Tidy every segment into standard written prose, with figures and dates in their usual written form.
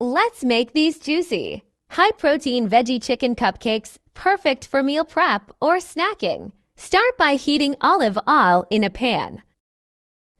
Let's make these juicy. High-protein veggie chicken cupcakes, perfect for meal prep or snacking. Start by heating olive oil in a pan.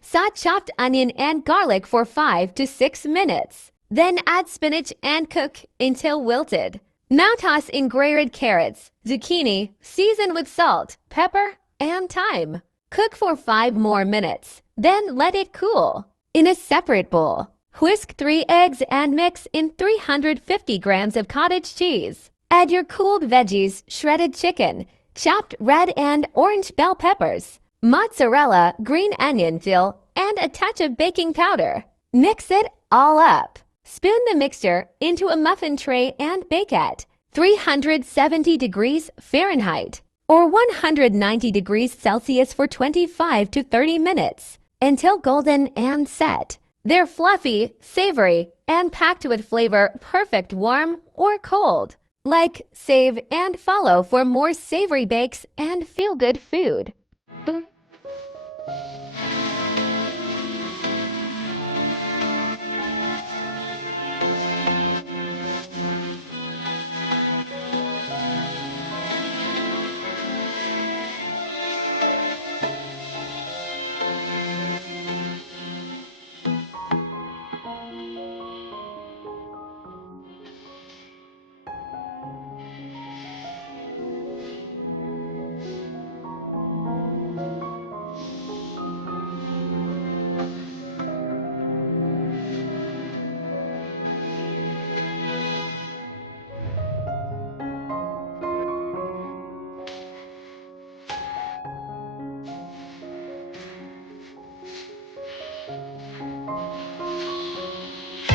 Saute chopped onion and garlic for 5 to 6 minutes. Then add spinach and cook until wilted. Now toss in grated carrots, zucchini, season with salt, pepper, and thyme. Cook for 5 more minutes. Then let it cool. In a separate bowl, whisk 3 eggs and mix in 350 grams of cottage cheese. Add your cooled veggies, shredded chicken, chopped red and orange bell peppers, mozzarella, green onion, dill, and a touch of baking powder. Mix it all up. Spoon the mixture into a muffin tray and bake at 370 degrees Fahrenheit or 190 degrees Celsius for 25 to 30 minutes until golden and set. They're fluffy, savory, and packed with flavor, perfect warm or cold. Like, save, and follow for more savory bakes and feel-good food.